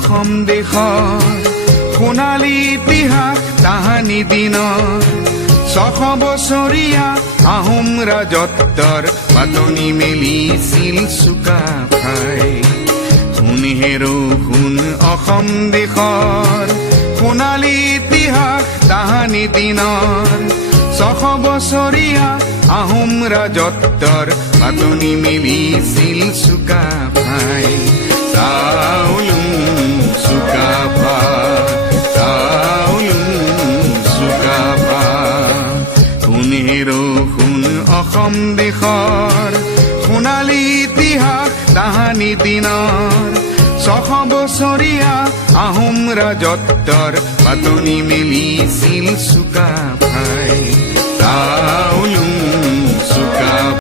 অসম দেশৰ সোণালী ইতিহাস তাহানি দিনৰ 600 বছৰীয়া আহোম ৰাজত্বৰ পাতনি মেলিছিল চুকাফাই। শুন হেৰো শুন অসম দেশৰ সোণালী ইতিহাস তাহানি দিনৰ 600 বছৰীয়া আহোম ৰাজত্বৰ পাতনি মেলিছিল চুকাফাই। চাওলুং চুকাফা, চাওলুং চুকাফা। শুন হেৰো শুন অসম দেশৰ সোণালী ইতিহাস তাহানি দিনৰ 600 বছৰীয়া আহোম ৰাজত্বৰ পাতনি মেলিছিল চুকাফাই। চাওলুং